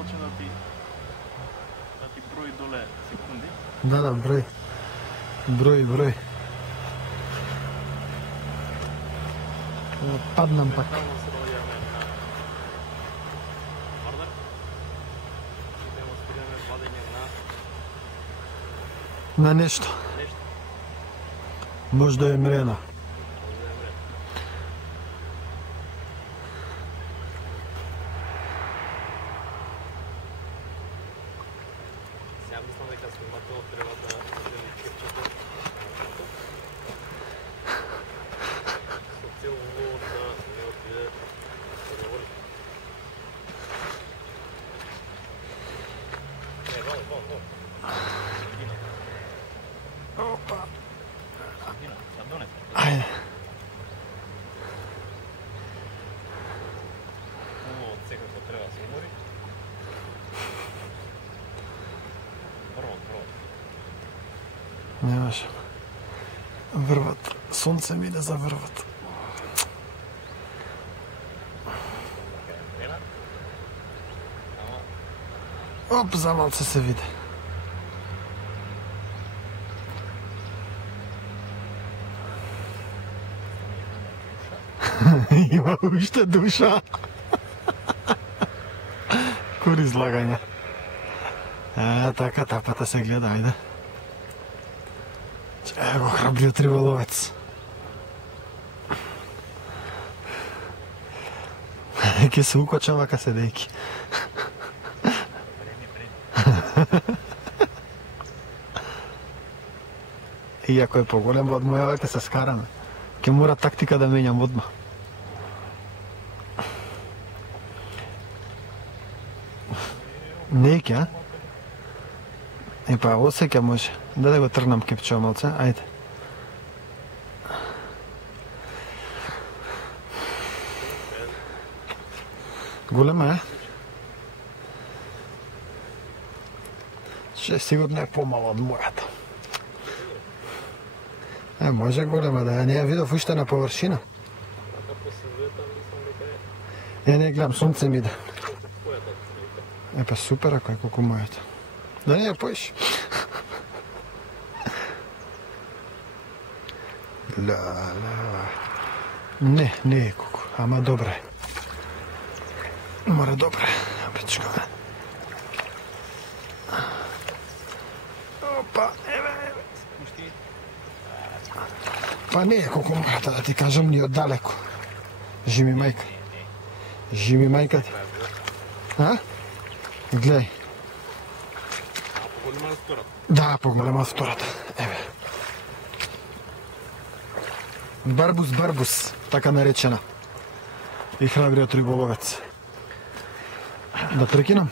почне да ти брои доле секунди. Да, број. Број. Паднам пак. На нешто. Можда е мрена. Сега мислам дека снимателот треба да жели чепчето со цел улов да не отиде да не воли. Не, вон. Опа. Ја донесе. Ајде. Уловот секако треба да се умори. Не може. Врват. Сонце ми иде за врват. Оп, за малце се види. Има уште душа. Кур излагање. Така, тапата се гледа, ајде. Ево храбриот риболовец. Ке се укочам вака седејки. Иако е поголем од мојава, ке се скараме. Ке мора тактика да менјам одма. Неќе, а? Па, осеќа може. Да го трнам кепчево малце, ајде. Голема е? Сигурно е помало од мојата. Може голема да е, не ја видов уште на површина. Не гледам, сонце ми иде. Па супер ако е колку мојата. Да не ја поиш. Не е колку, ама добре. Мора добре, бичкаве. Опа, еве. Па не е колку мојата, да ти кажам, ни оддалеку. Жими мајка ти. А? Гледај. Поголема од втората. Да, поголема од втората. Еве. Барбус, така наречена. И храбриот риболовец. Да прекинам?